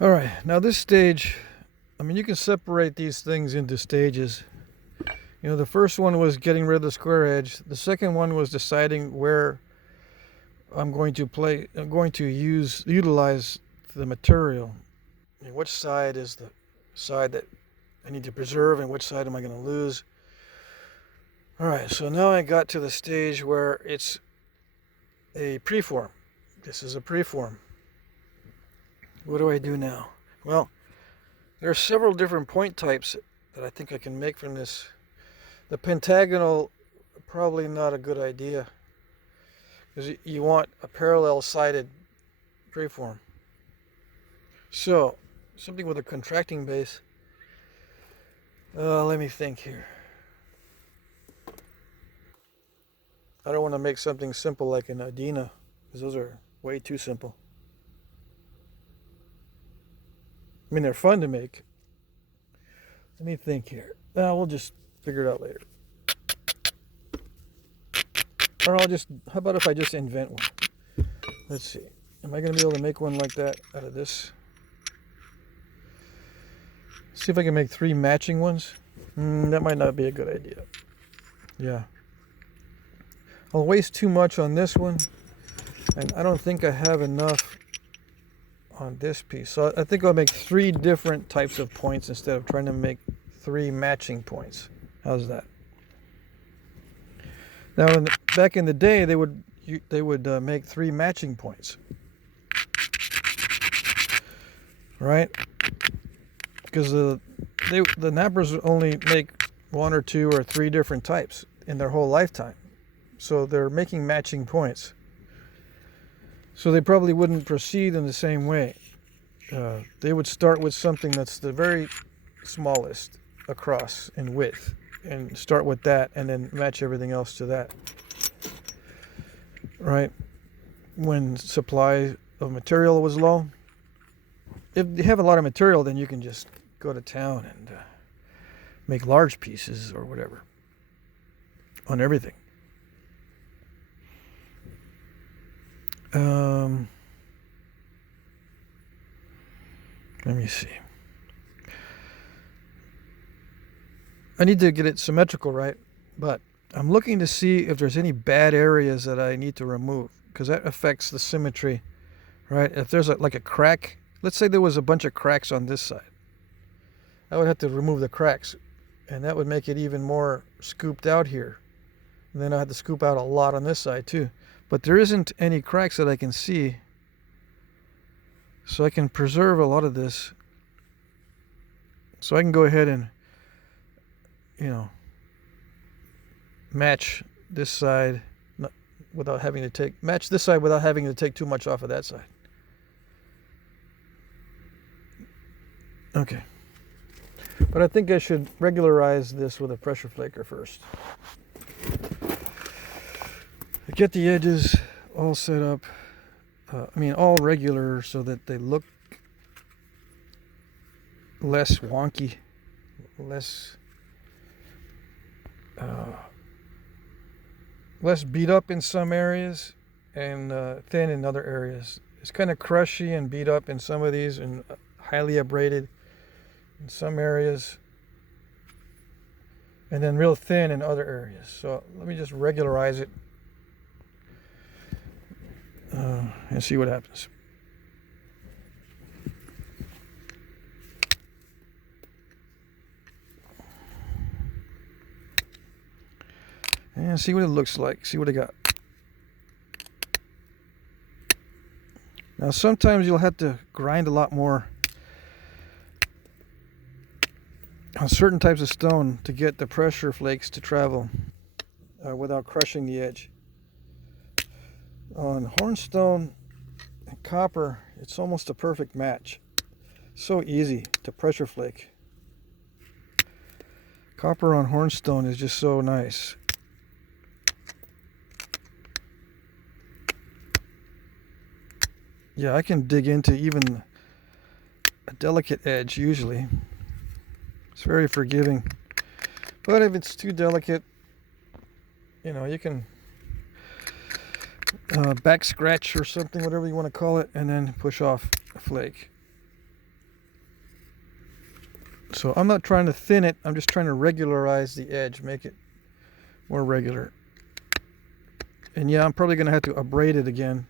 All right, now this stage, I mean, you can separate these things into stages. You know, the first one was getting rid of the square edge. The second one was deciding where I'm going to utilize the material. I mean, which side is the side that I need to preserve and which side am I going to lose? All right, so now I got to the stage where it's a preform. This is a preform. What do I do now? Well, there are several different point types that I think I can make from this. The pentagonal, probably not a good idea, because you want a parallel sided preform. So, something with a contracting base. Let me think here. I don't want to make something simple like an Adena, because those are way too simple. I mean, they're fun to make. Let me think here. We'll just figure it out later. Or how about if I just invent one? Let's see. Am I going to be able to make one like that out of this? See if I can make 3 matching ones. That might not be a good idea. Yeah. I'll waste too much on this one, and I don't think I have enough on this piece. So I think I'll make 3 different types of points instead of trying to make 3 matching points. How's that? Now, back in the day, they would make 3 matching points, right? Because the knappers only make 1 or 2 or 3 different types in their whole lifetime, so they're making matching points. So they probably wouldn't proceed in the same way. They would start with something that's the very smallest across in width, and start with that, and then match everything else to that. Right? When supply of material was low, if you have a lot of material, then you can just go to town and make large pieces or whatever on everything. Let me see. I need to get it symmetrical, right? But I'm looking to see if there's any bad areas that I need to remove, because that affects the symmetry, right? If there's like a crack, let's say there was a bunch of cracks on this side, I would have to remove the cracks, and that would make it even more scooped out here. And then I have to scoop out a lot on this side too. But there isn't any cracks that I can see, so I can preserve a lot of this. So I can go ahead and, match this side without having to take too much off of that side. Okay. But I think I should regularize this with a pressure flaker first. Get the edges all set up. All regular so that they look less wonky, less beat up in some areas and thin in other areas. It's kind of crushy and beat up in some of these and highly abraded in some areas, and then real thin in other areas. So let me just regularize it and see what happens. And see what it looks like. See what I got. Now sometimes you'll have to grind a lot more on certain types of stone to get the pressure flakes to travel without crushing the edge. On hornstone and copper, it's almost a perfect match. So easy to pressure flake. Copper on hornstone is just so nice. Yeah, I can dig into even a delicate edge usually. It's very forgiving. But if it's too delicate, you can back scratch or something, whatever you want to call it, and then push off a flake. So I'm not trying to thin it, I'm just trying to regularize the edge, make it more regular. And yeah, I'm probably going to have to abrade it again.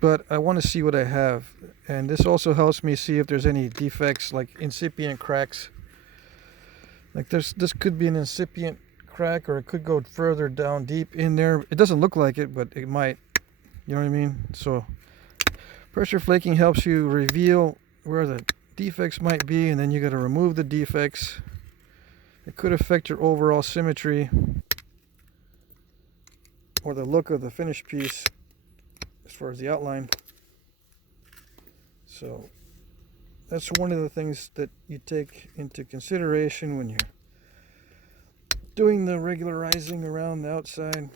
But I want to see what I have. And this also helps me see if there's any defects, like incipient cracks. Like this could be an incipient crack, or it could go further down deep in there. It doesn't look like it, but it might. You know what I mean? So pressure flaking helps you reveal where the defects might be, and then you got to remove the defects. It could affect your overall symmetry or the look of the finished piece as far as the outline. So that's one of the things that you take into consideration when you're doing the regularizing around the outside.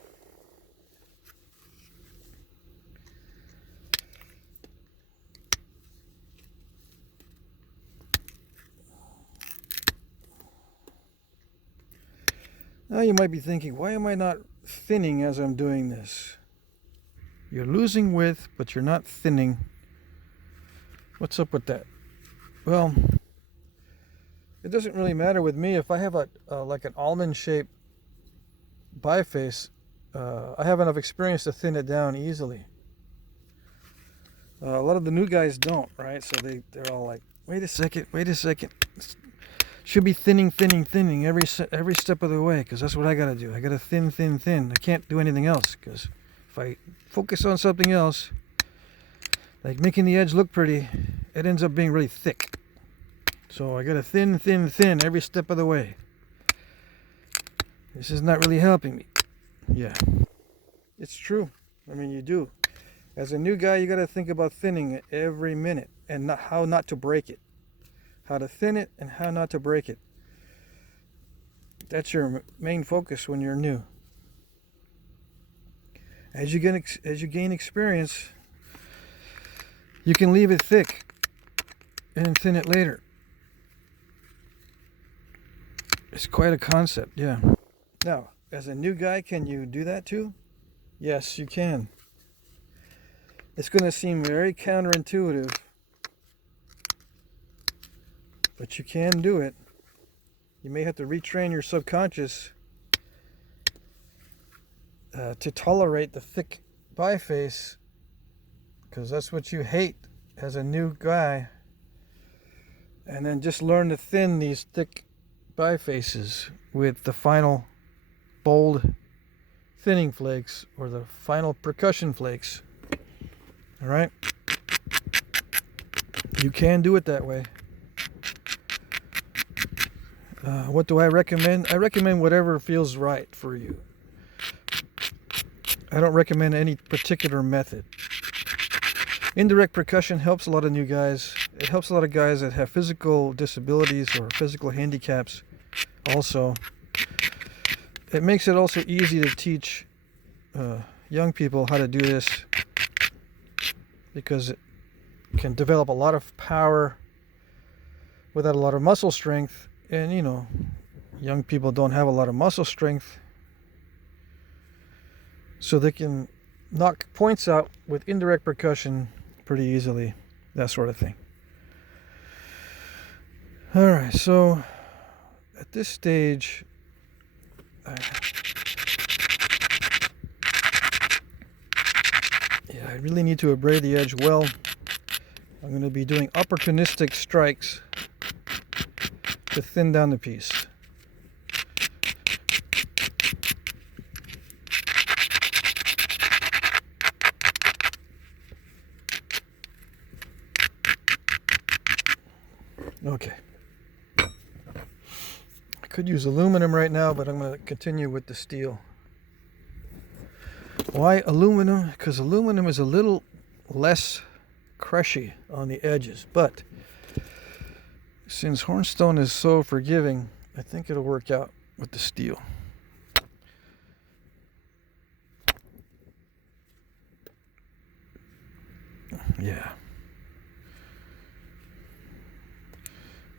Now you might be thinking, why am I not thinning as I'm doing this? You're losing width, but you're not thinning. What's up with that? Well, it doesn't really matter with me. If I have like an almond-shaped biface, I have enough experience to thin it down easily. A lot of the new guys don't, right? So they're all like, wait a second. Should be thinning every step of the way, because that's what I gotta do. I gotta thin. I can't do anything else, because if I focus on something else, like making the edge look pretty, it ends up being really thick. So I gotta thin every step of the way. This is not really helping me. Yeah, it's true. I mean, you do. As a new guy, you gotta think about thinning it every minute, and how not to break it. How to thin it and how not to break it. That's your main focus when you're new. As you gain experience, you can leave it thick and thin it later. It's quite a concept, yeah. Now, as a new guy, can you do that too? Yes, you can. It's going to seem very counterintuitive, but you can do it. You may have to retrain your subconscious to tolerate the thick biface, because that's what you hate as a new guy. And then just learn to thin these thick bifaces with the final bold thinning flakes, or the final percussion flakes. All right? You can do it that way. What do I recommend? I recommend whatever feels right for you. I don't recommend any particular method. Indirect percussion helps a lot of new guys. It helps a lot of guys that have physical disabilities or physical handicaps also. It makes it also easy to teach young people how to do this, because it can develop a lot of power without a lot of muscle strength. And you know, young people don't have a lot of muscle strength, so they can knock points out with indirect percussion pretty easily, that sort of thing. All right, so at this stage, I really need to abrade the edge well. I'm going to be doing opportunistic strikes to thin down the piece. Okay. I could use aluminum right now, but I'm going to continue with the steel. Why aluminum? Because aluminum is a little less crushy on the edges, but since Hornstone is so forgiving, I think it'll work out with the steel. Yeah.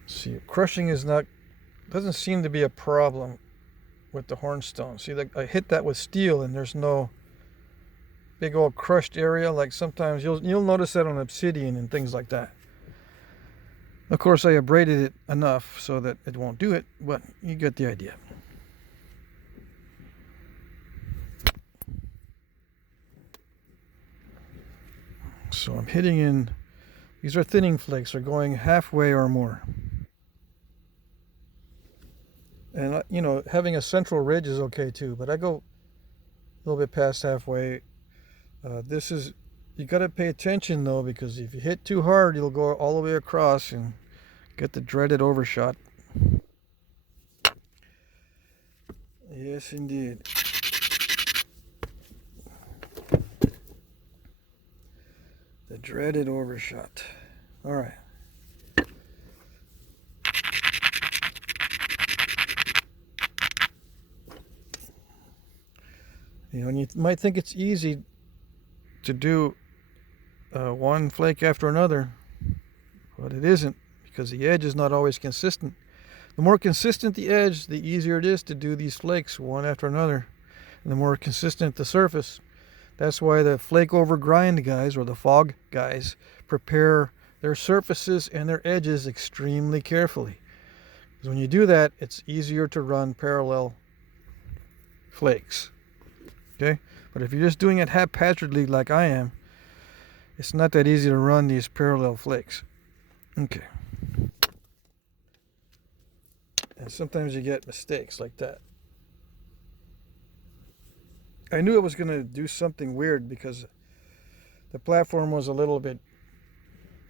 See, crushing doesn't seem to be a problem with the Hornstone. See, like I hit that with steel and there's no big old crushed area. Like sometimes you'll notice that on obsidian and things like that. Of course, I abraded it enough so that it won't do it, but you get the idea. So I'm hitting in, these are thinning flakes, are going halfway or more. And you know, having a central ridge is okay too, but I go a little bit past halfway. This is, you got to pay attention though, because if you hit too hard, you'll go all the way across and get the dreaded overshot. Yes, indeed. The dreaded overshot. All right. You know, and you might think it's easy to do one flake after another, but it isn't, because the edge is not always consistent. The more consistent the edge, the easier it is to do these flakes one after another, and the more consistent the surface. That's why the flake over grind guys, or the fog guys, prepare their surfaces and their edges extremely carefully. Because when you do that, it's easier to run parallel flakes. Okay? But if you're just doing it haphazardly like I am, it's not that easy to run these parallel flakes. Okay. And sometimes you get mistakes like that. I knew I was going to do something weird because the platform was a little bit,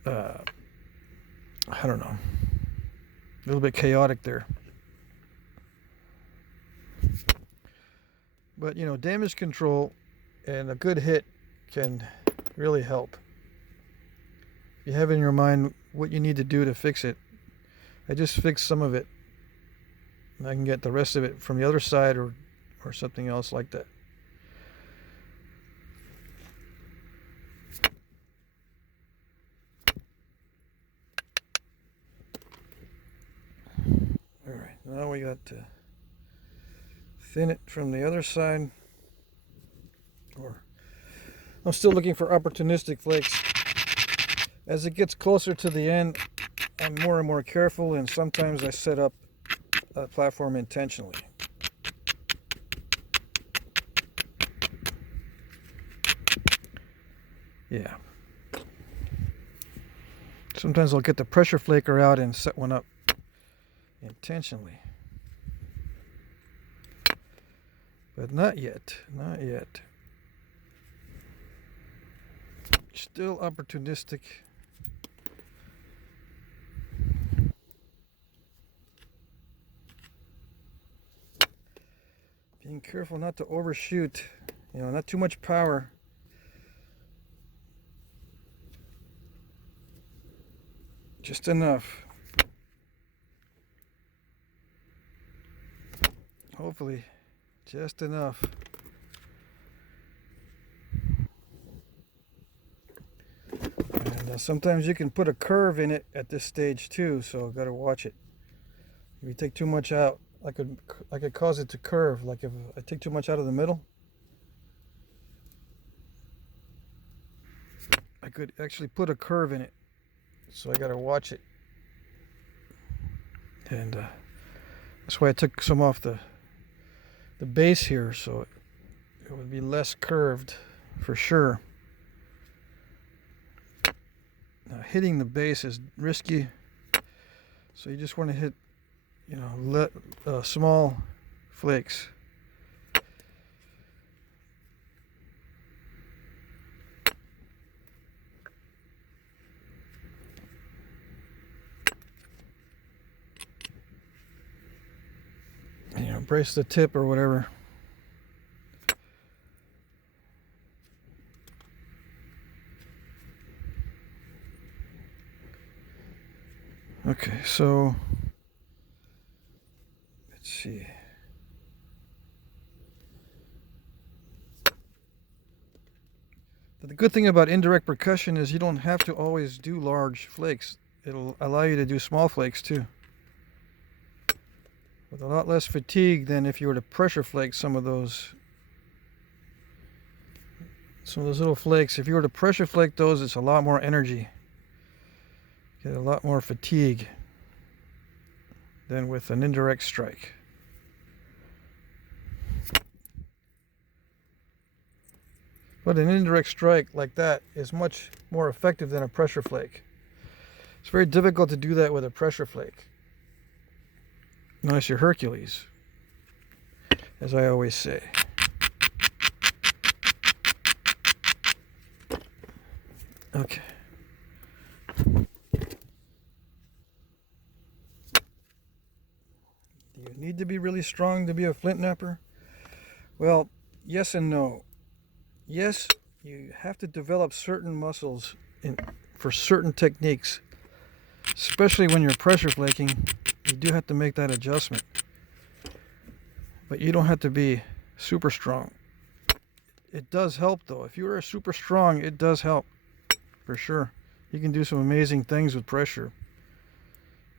I don't know, a little bit chaotic there. But, you know, damage control and a good hit can really help. If you have in your mind what you need to do to fix it, I just fixed some of it. And I can get the rest of it from the other side or something else like that. All right, now we got to thin it from the other side. Or I'm still looking for opportunistic flakes. As it gets closer to the end, I'm more and more careful, and sometimes I set up a platform intentionally. Yeah. Sometimes I'll get the pressure flaker out and set one up intentionally. But not yet, not yet. Still opportunistic. Being careful not to overshoot, you know, not too much power. Just enough. Hopefully, just enough. And sometimes you can put a curve in it at this stage too, so gotta watch it. If you take too much out, I could cause it to curve. Like if I take too much out of the middle, I could actually put a curve in it. So I gotta watch it. And that's why I took some off the base here, so it would be less curved for sure. Now hitting the base is risky, so you just want to hit, you know, small flakes. You know, brace the tip or whatever. Okay, so let's see. The good thing about indirect percussion is you don't have to always do large flakes. It'll allow you to do small flakes too, with a lot less fatigue than if you were to pressure flake some of those some of those little flakes. If you were to pressure flake those, it's a lot more energy. Get a lot more fatigue than with an indirect strike. But an indirect strike like that is much more effective than a pressure flake. It's very difficult to do that with a pressure flake, unless you're Hercules, as I always say. Okay. Do you need to be really strong to be a flint knapper? Well, yes and no. Yes, you have to develop certain muscles for certain techniques, especially when you're pressure flaking. You do have to make that adjustment, but you don't have to be super strong. It does help though. If you are super strong, it does help for sure. You can do some amazing things with pressure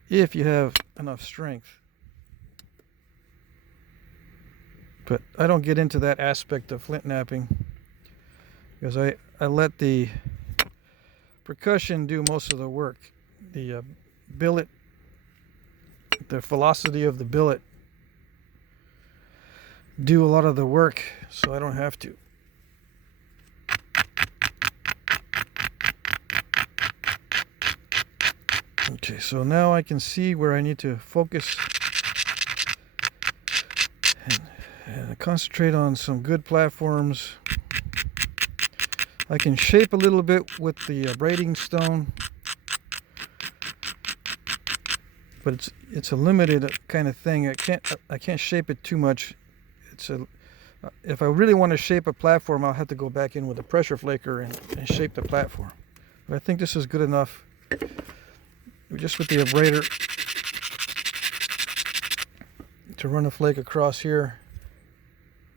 if you have enough strength. But I don't get into that aspect of flint knapping, because I let the percussion do most of the work. The billet, the velocity of the billet do a lot of the work, so I don't have to. Okay, so now I can see where I need to focus and concentrate on some good platforms. I can shape a little bit with the braiding stone, but it's a limited kind of thing. I can't shape it too much. If I really want to shape a platform, I'll have to go back in with a pressure flaker and shape the platform. But I think this is good enough just with the abrader to run a flake across here.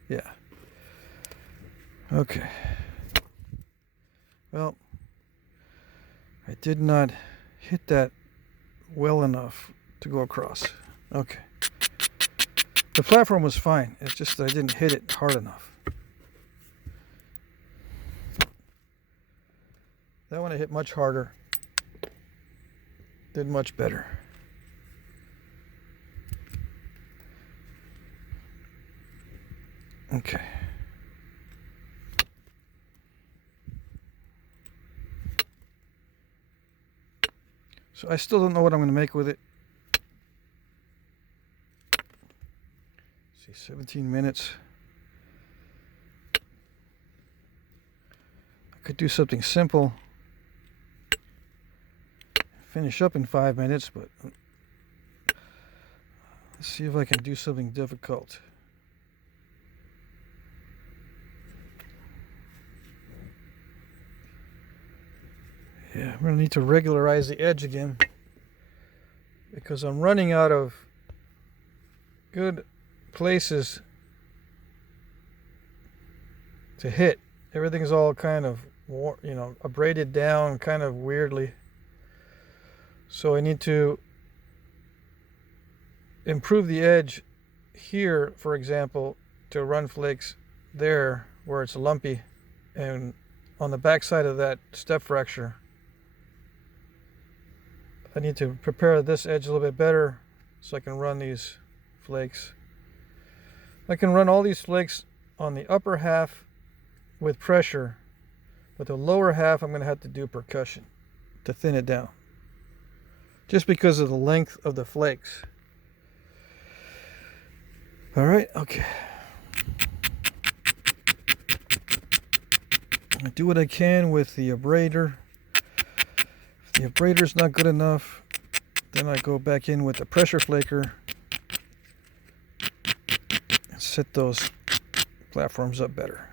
Yeah. Okay. Well, I did not hit that well enough to go across. Okay. The platform was fine. It's just that I didn't hit it hard enough. That one I hit much harder. Did much better. Okay. So I still don't know what I'm going to make with it. Let's see, 17 minutes. I could do something simple. Finish up in 5 minutes, but let's see if I can do something difficult. Yeah, I'm going to need to regularize the edge again, because I'm running out of good places to hit. Everything's all kind of, abraded down kind of weirdly. So I need to improve the edge here, for example, to run flakes there where it's lumpy, and on the back side of that step fracture I need to prepare this edge a little bit better so I can run these flakes. I can run all these flakes on the upper half with pressure, but the lower half I'm going to have to do percussion to thin it down, just because of the length of the flakes. All right, okay. I do what I can with the abrader. If the abrader's not good enough, then I go back in with the pressure flaker and set those platforms up better.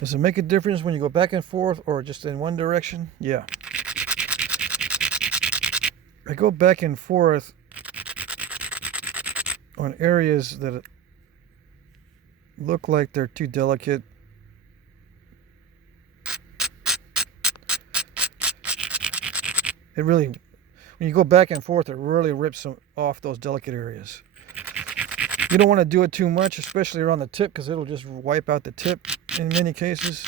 Does it make a difference when you go back and forth or just in one direction? Yeah. I go back and forth on areas that look like they're too delicate. It really, when you go back and forth, it really rips off those delicate areas. You don't want to do it too much, especially around the tip, because it'll just wipe out the tip in many cases.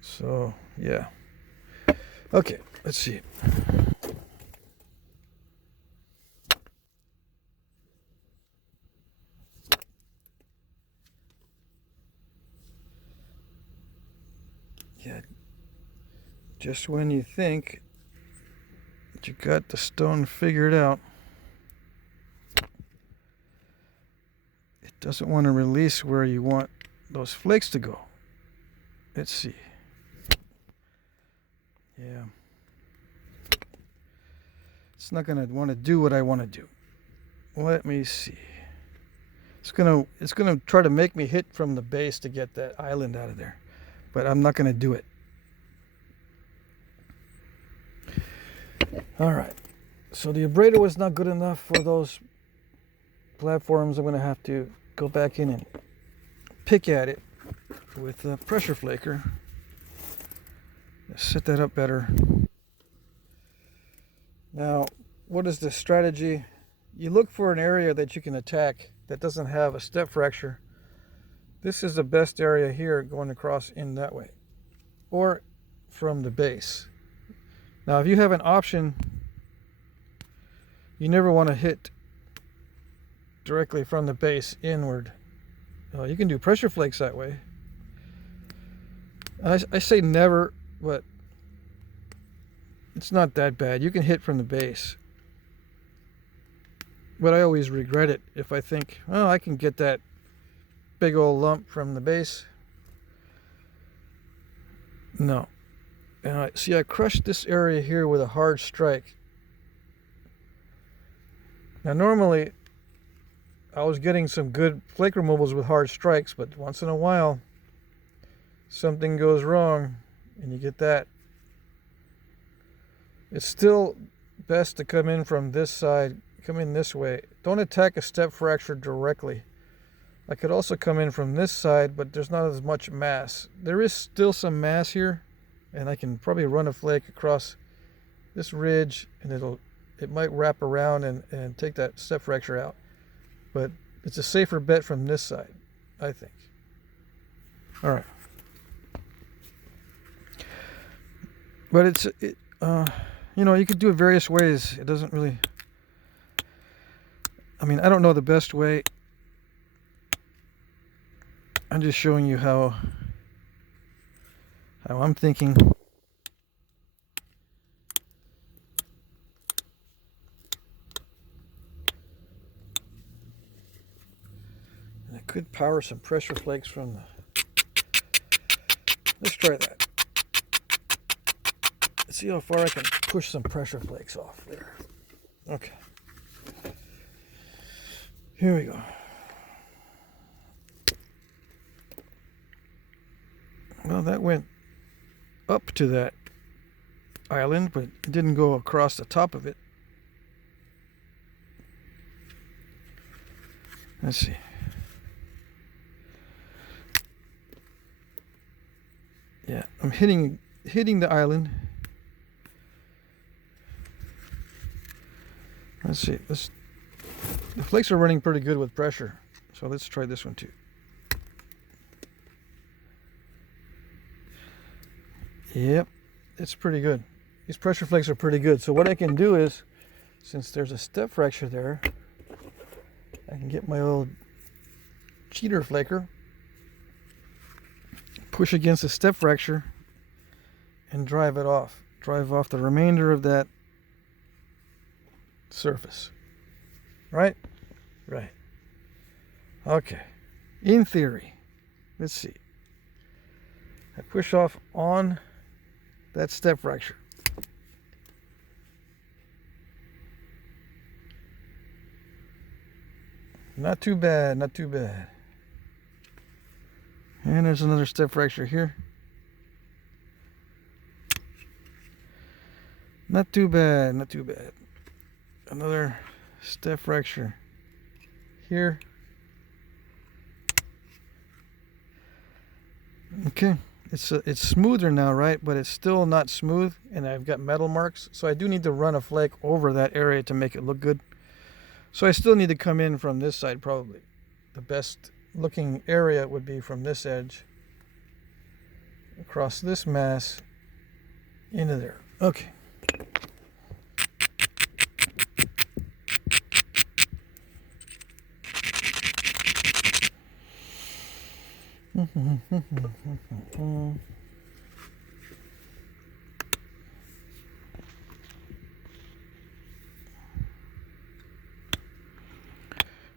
So, yeah. Okay, let's see. Yeah, just when you think that you got the stone figured out, it doesn't want to release where you want those flakes to go. Let's see. Yeah. It's not going to want to do what I want to do. Let me see. It's gonna try to make me hit from the base to get that island out of there, but I'm not going to do it. All right. So the abrado was not good enough for those platforms. I'm going to have to go back in and pick at it with a pressure flaker. Set that up better. Now, what is the strategy? You look for an area that you can attack that doesn't have a step fracture. This is the best area here, going across in that way, or from the base. Now, if you have an option, you never want to hit directly from the base inward. You can do pressure flakes that way. I say never, but it's not that bad. You can hit from the base. But I always regret it if I think, oh, I can get that big old lump from the base. No. And I crushed this area here with a hard strike. Now normally I was getting some good flake removals with hard strikes, but once in a while something goes wrong and you get that. It's still best to come in from this side, come in this way. Don't attack a step fracture directly. I could also come in from this side, but there's not as much mass. There is still some mass here, and I can probably run a flake across this ridge, and it might wrap around and take that step fracture out. But it's a safer bet from this side, I think. All right. But you could do it various ways. It doesn't really, I don't know the best way. I'm just showing you how I'm thinking. And I could power some pressure flakes from the... Let's try that. Let's see how far I can push some pressure flakes off there. Okay. Here we go. Well, that went up to that island, but it didn't go across the top of it. Let's see. Yeah, I'm hitting the island. Let's see. The flakes are running pretty good with pressure, so let's try this one too. Yep, it's pretty good. These pressure flakes are pretty good. So what I can do is, since there's a step fracture there, I can get my old cheater flaker, push against the step fracture, and drive it off. Drive off the remainder of that surface. Right? Right. Okay. In theory, let's see. I push off on that step fracture. Not too bad, not too bad. And there's another step fracture here. Not too bad, not too bad. Another step fracture here. Okay, it's smoother now, right? But it's still not smooth, and I've got metal marks, so I do need to run a flake over that area to make it look good. So I still need to come in from this side probably. The best looking area would be from this edge across this mass into there. Okay.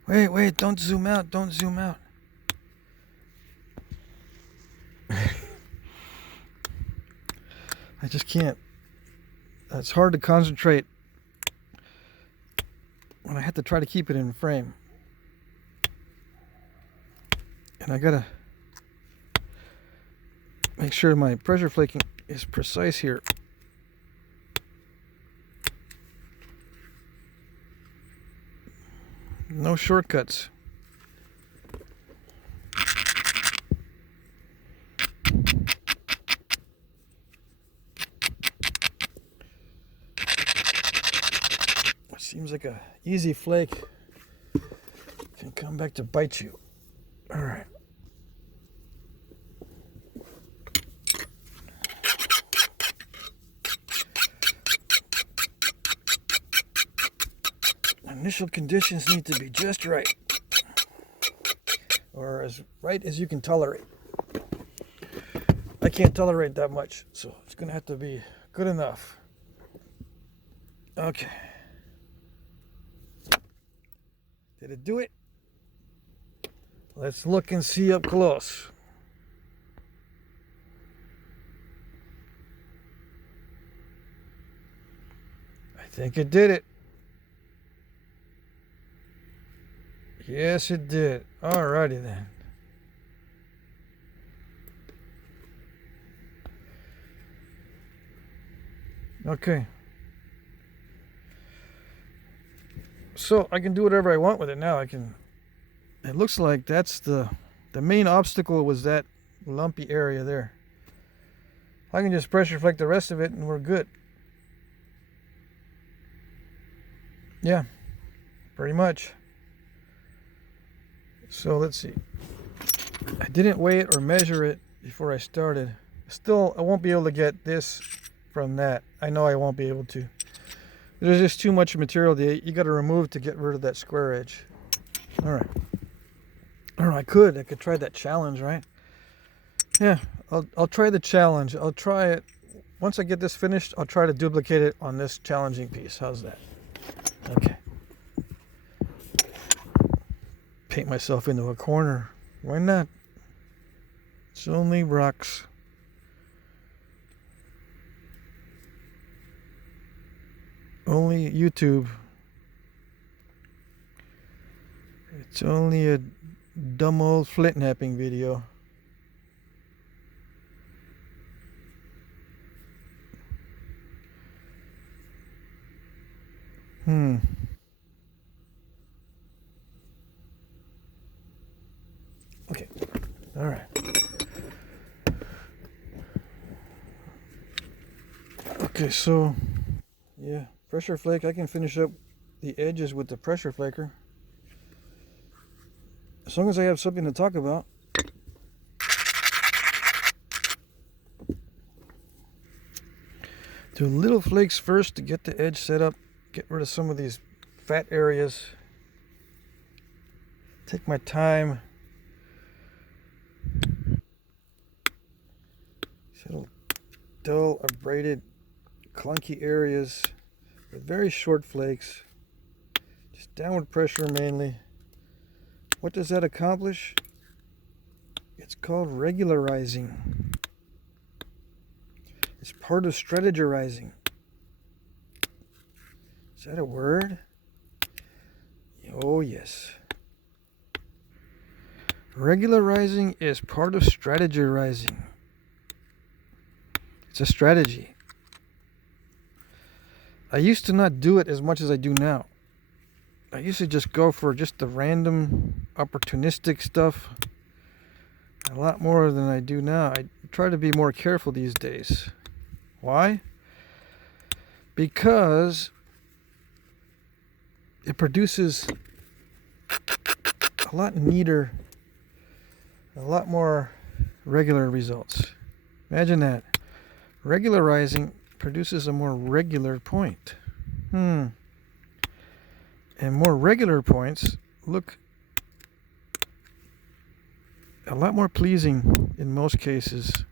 Wait, don't zoom out, don't zoom out. I just can't. It's hard to concentrate when I have to try to keep it in frame. And I gotta make sure my pressure flaking is precise here. No shortcuts. Seems like a easy flake can come back to bite you. All right. Initial conditions need to be just right, or as right as you can tolerate. I can't tolerate that much, so it's gonna have to be good enough. Okay. Did it do it? Let's look and see up close. I think it did it. Yes, it did. Alrighty then. Okay. So I can do whatever I want with it now. It looks like that's the main obstacle was that lumpy area there. I can just pressure flake the rest of it and we're good. Yeah, pretty much. So let's see. I didn't weigh it or measure it before I started. Still, I won't be able to get this from that. I know I won't be able to. There's just too much material that you got to remove to get rid of that square edge. All right. I could try that challenge, right? Yeah, I'll try the challenge. I'll try it. Once I get this finished, I'll try to duplicate it on this challenging piece. How's that? Okay. Paint myself into a corner. Why not? It's only rocks. Only YouTube. It's only a dumb old flint napping video. Okay. All right. Okay, so yeah, pressure flake. I can finish up the edges with the pressure flaker. As long as I have something to talk about. Do little flakes first to get the edge set up. Get rid of some of these fat areas. Take my time. Little dull, abraded, clunky areas with very short flakes. Just downward pressure mainly. What does that accomplish? It's called regularizing. It's part of strategizing. Is that a word? Oh, yes. Regularizing is part of strategizing. It's a strategy. I used to not do it as much as I do now. I used to just go for just the random opportunistic stuff. a lot more than I do now. I try to be more careful these days. Why? Because it produces a lot neater, a lot more regular results. Imagine that. Regularizing produces a more regular point. And more regular points look a lot more pleasing in most cases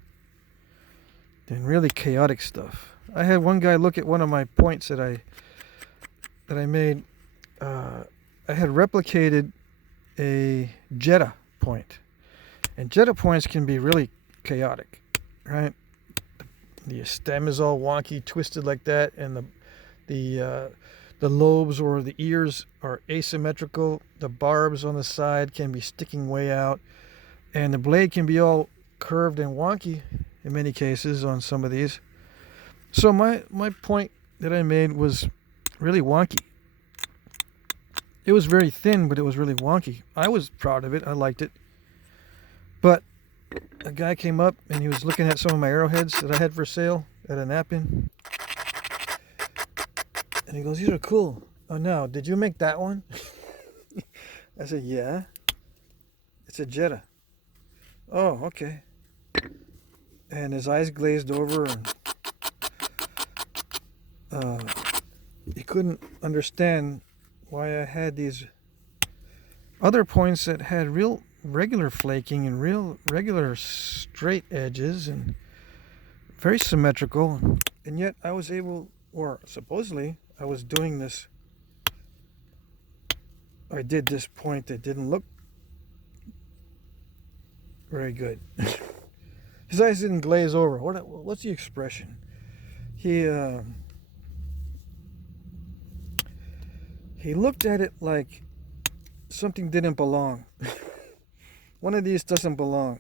than really chaotic stuff. I had one guy look at one of my points that I made. I had replicated a Jetta point, and Jetta points can be really chaotic, right? The stem is all wonky, twisted like that, and the lobes or the ears are asymmetrical. The barbs on the side can be sticking way out, and the blade can be all curved and wonky in many cases on some of these. So my point that I made was really wonky. It was very thin, but it was really wonky. I was proud of it. I liked it. But a guy came up and he was looking at some of my arrowheads that I had for sale at a nap-in. And he goes, "These are cool." "Oh, no, did you make that one?" I said, "Yeah. It's a Jetta." "Oh, okay." And his eyes glazed over, and he couldn't understand why I had these other points that had real regular flaking and real regular straight edges and very symmetrical, and yet I was able, or supposedly I was doing this, I did this point that didn't look very good. His eyes didn't glaze over. What's the expression? He looked at it like something didn't belong. One of these doesn't belong.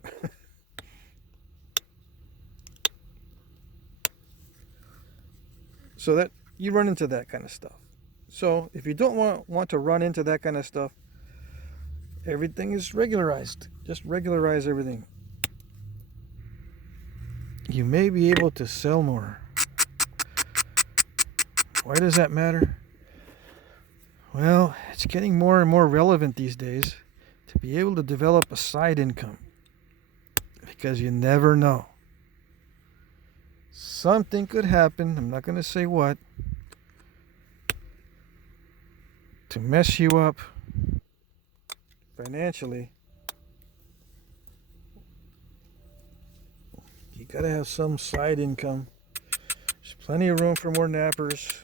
So that you run into that kind of stuff. So if you don't want to run into that kind of stuff, everything is regularized. Just regularize everything. You may be able to sell more. Why does that matter? Well, it's getting more and more relevant these days to be able to develop a side income, because you never know. Something could happen, I'm not going to say what, to mess you up financially. You got to have some side income. There's plenty of room for more nappers.